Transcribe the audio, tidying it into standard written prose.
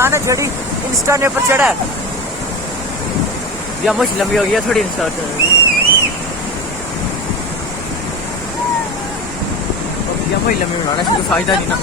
बनाना छड़ी इंस्टा ने पर चढ़ा है या मुझ लंबी हो गया थोड़ी इंस्टा या मुझ लंबी बनाना कोई फायदा नहीं ना।